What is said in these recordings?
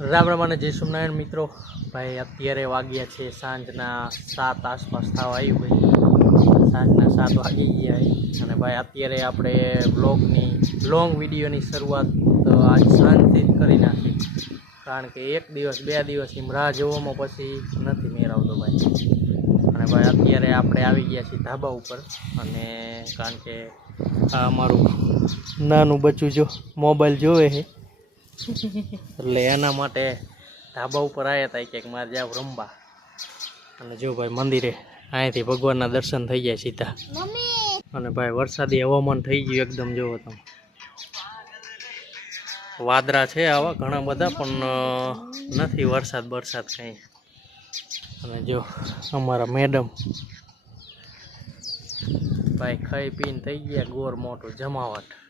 રામ રામ અને જય મિત્રો. ભાઈ, અત્યારે વાગ્યા છે સાંજના સાત આસપાસ થવા આવ્યું ભાઈ સાંજના સાત વાગી ગયા અને ભાઈ, અત્યારે આપણે બ્લોગની લોંગ વિડીયોની શરૂઆત આજ સાંજથી જ કરી નાખી. કારણ કે એક દિવસ, બે દિવસ એમ રાહ જોવામાં પછી નથી મેળવતો ભાઈ. અને ભાઈ, અત્યારે આપણે આવી ગયા છીએ ધાબા ઉપર. અને કારણ કે અમારું નાનું બચ્ચું જો, મોબાઈલ જોવે છે. એટલે એના માટે ધાબા ઉપર આવ્યા હતા કે મારે જાવ રમવા. અને જો ભાઈ મંદિરે અહીંયાથી ભગવાનના દર્શન થઈ ગયા સીધા. અને ભાઈ વરસાદી હવામાન થઈ ગયું એકદમ જોવો તમે. વાદળા છે આવા ઘણા બધા, પણ નથી વરસાદ બરસાદ કંઈ. અને જો અમારા મેડમ ભાઈ ખાઈ પીને થઈ ગયા ગોર મોટું જમાવટ.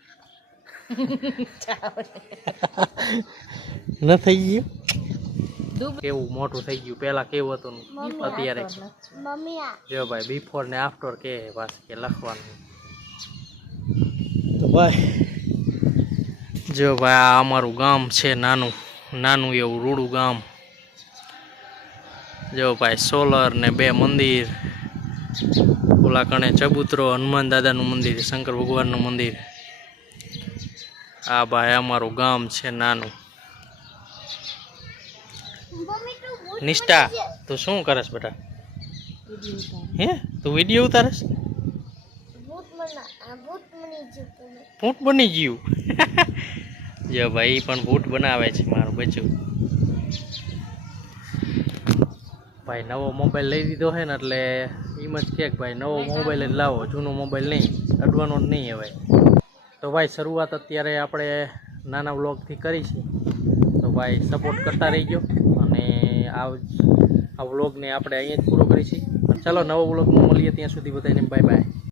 ન થઈ ગયું? કેવું મોટું થઈ ગયું? પેલા કેવું હતું? અત્યારે જો ભાઈ બિફોર ને આફ્ટર કે પાછું કે લખવાનું. તો ભાઈ. જો ભાઈ આ અમારું ગામ છે નાનું. નાનું એવું રૂડું ગામ. જો ભાઈ સોલર ને બે મંદિર. ઓલા કણે ચબૂતરો હનુમાન દાદાનું મંદિર શંકર ભગવાનનું મંદિર. આ ભાઈ અમારું ગામ છે નાનું. નિષ્ઠા, તું શું કરસ બેટા? હે? તું વીડિયો ઉતારસ? ભૂત બની ગયું. જો ભાઈ પણ ભૂત બનાવે છે મારું બચ્ચું. ભાઈ નવો મોબાઈલ લઈ દીધો છે ને એટલે એમ જ કે ભાઈ નવો મોબાઈલ જ લાવો, જૂનો મોબાઈલ નહીં અડવાનો જ નહીં હવે તો ભાઈ, શરૂઆત અત્યારે આપણે નાના વ્લોગથી કરી છે. તો ભાઈ સપોર્ટ કરતા રહીજો અને આ આ વ્લોગને આપણે અહીંયા જ પૂરો કરીશું. ચાલો, નવો વ્લોગમાં મળીએ ત્યાં સુધી બધાને બાય બાય